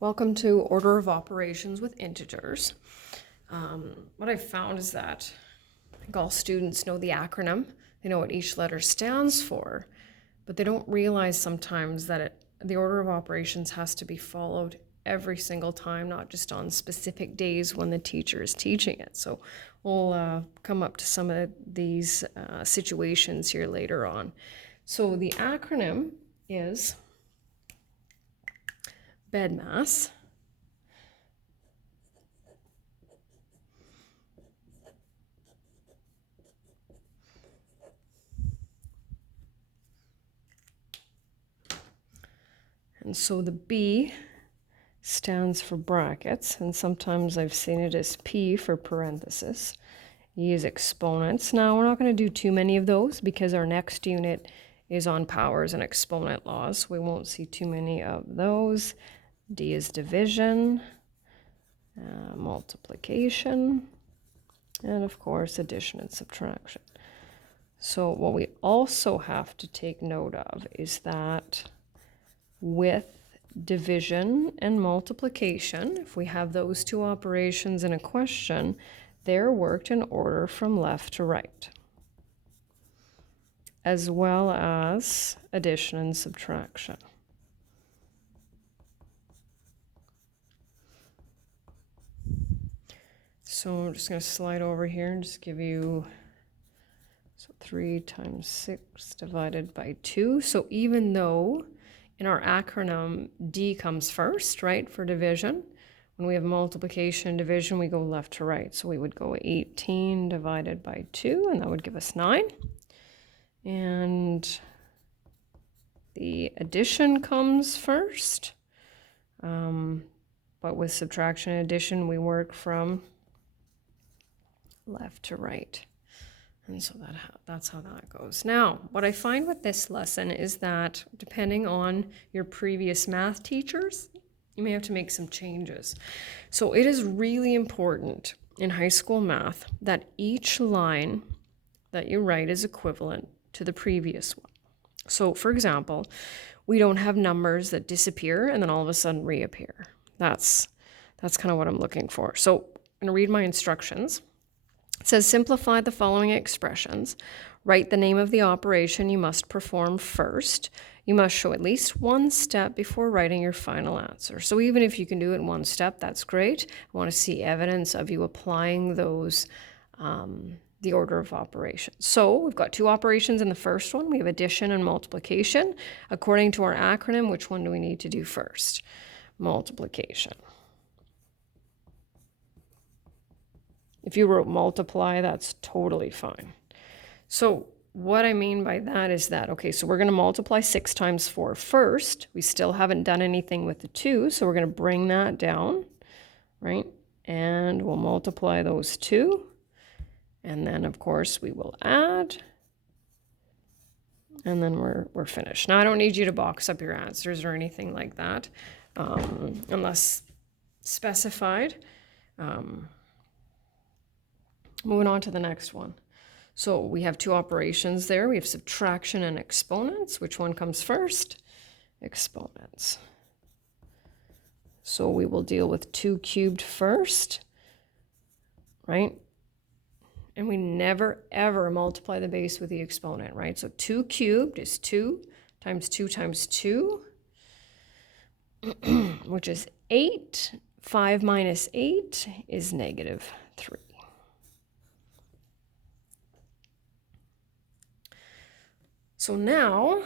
Welcome to Order of Operations with Integers. What I've found is that I think all students know the acronym. They know what each letter stands for, but they don't realize sometimes that the order of operations has to be followed every single time, not just on specific days when the teacher is teaching it. So we'll come up to some of these situations here later on. So the acronym is BEDMAS. And so the B stands for brackets, and sometimes I've seen it as P for parenthesis. E is exponents. Now, we're not going to do too many of those because our next unit is on powers and exponent laws. We won't see too many of those. D is division, multiplication, and of course, addition and subtraction. So what we also have to take note of is that with division and multiplication, if we have those two operations in a question, they're worked in order from left to right, as well as addition and subtraction. So I'm just going to slide over here and just give you 3 times 6 divided by 2. So even though in our acronym D comes first, right, for division, when we have multiplication and division, we go left to right. So we would go 18 divided by 2, and that would give us 9. And the addition comes first. But with subtraction and addition, we work from left to right. And so that's how that goes. Now, what I find with this lesson is that depending on your previous math teachers, you may have to make some changes. So it is really important in high school math that each line that you write is equivalent to the previous one. So for example, we don't have numbers that disappear and then all of a sudden reappear. That's kind of what I'm looking for. So I'm going to read my instructions. It says, simplify the following expressions. Write the name of the operation you must perform first. You must show at least one step before writing your final answer. So even if you can do it in one step, that's great. I want to see evidence of you applying those, the order of operations. So we've got two operations in the first one. We have addition and multiplication. According to our acronym, which one do we need to do first? Multiplication. If you wrote multiply, that's totally fine. So what I mean by that is that, okay, so we're going to multiply 6 times 4 first. We still haven't done anything with the 2, so we're going to bring that down, right? And we'll multiply those 2. And then, of course, we will add. And then we're finished. Now, I don't need you to box up your answers or anything like that, unless specified. Moving on to the next one. So we have two operations there. We have subtraction and exponents. Which one comes first? Exponents. So we will deal with 2 cubed first, right? And we never, ever multiply the base with the exponent, right? So 2 cubed is 2 times 2 times 2, which is 8. 5 minus 8 is negative 3. So now,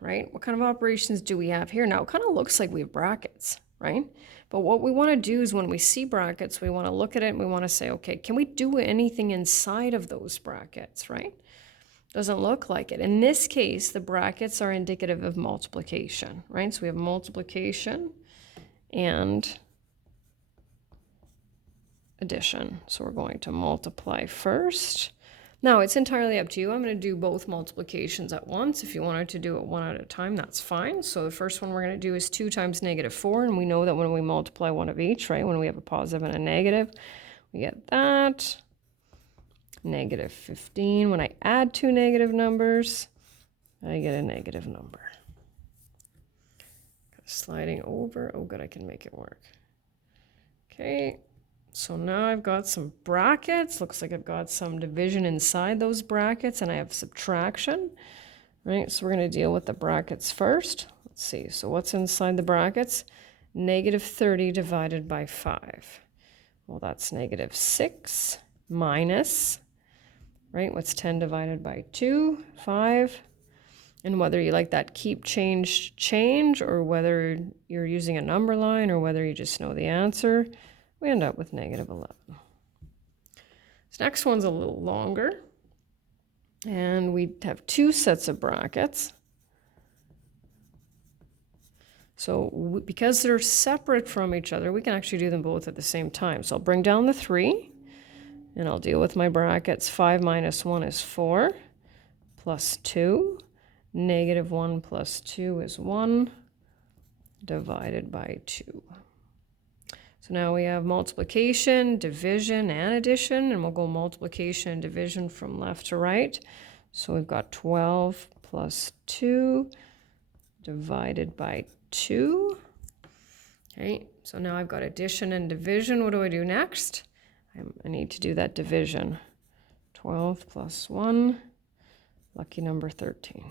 right, what kind of operations do we have here? Now, it kind of looks like we have brackets, right? But what we want to do is when we see brackets, we want to look at it and we want to say, okay, can we do anything inside of those brackets, right? Doesn't look like it. In this case, the brackets are indicative of multiplication, right? So we have multiplication and addition. So we're going to multiply first. Now, it's entirely up to you. I'm going to do both multiplications at once. If you wanted to do it one at a time, that's fine. So the first one we're going to do is 2 times negative 4. And we know that when we multiply one of each, right, when we have a positive and a negative, we get that. Negative 15. When I add two negative numbers, I get a negative number. sliding over. Oh, good, I can make it work. Okay, so now I've got some brackets. Looks like I've got some division inside those brackets, and I have subtraction. Right, so we're going to deal with the brackets first. Let's see, so what's inside the brackets? Negative 30 divided by 5. Well, that's negative 6 minus, right, what's 10 divided by 2? 5. And whether you like that keep, change, or whether you're using a number line, or whether you just know the answer, we end up with negative 11. This next one's a little longer. And we have two sets of brackets. So because they're separate from each other, we can actually do them both at the same time. So I'll bring down the 3, and I'll deal with my brackets. 5 minus 1 is 4, plus 2. Negative 1 plus 2 is 1, divided by 2. So now we have multiplication, division, and addition, and we'll go multiplication and division from left to right. So we've got 12 plus 2 divided by 2. Okay, so now I've got addition and division. What do I do next? I need to do that division. 12 plus 1, lucky number 13.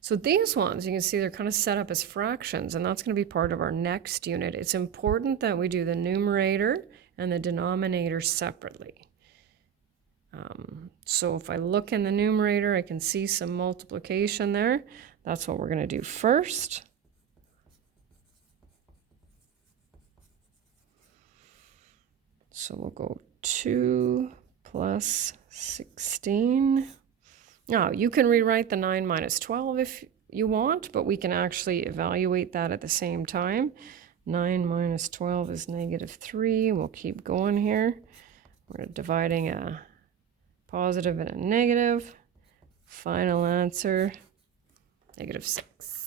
So these ones, you can see they're kind of set up as fractions, and that's going to be part of our next unit. It's important that we do the numerator and the denominator separately. So if I look in the numerator, I can see some multiplication there. That's what we're going to do first. So we'll go 2 plus 16. Now, you can rewrite the 9 minus 12 if you want, but we can actually evaluate that at the same time. 9 minus 12 is negative 3. We'll keep going here. We're dividing a positive and a negative. Final answer, negative 6.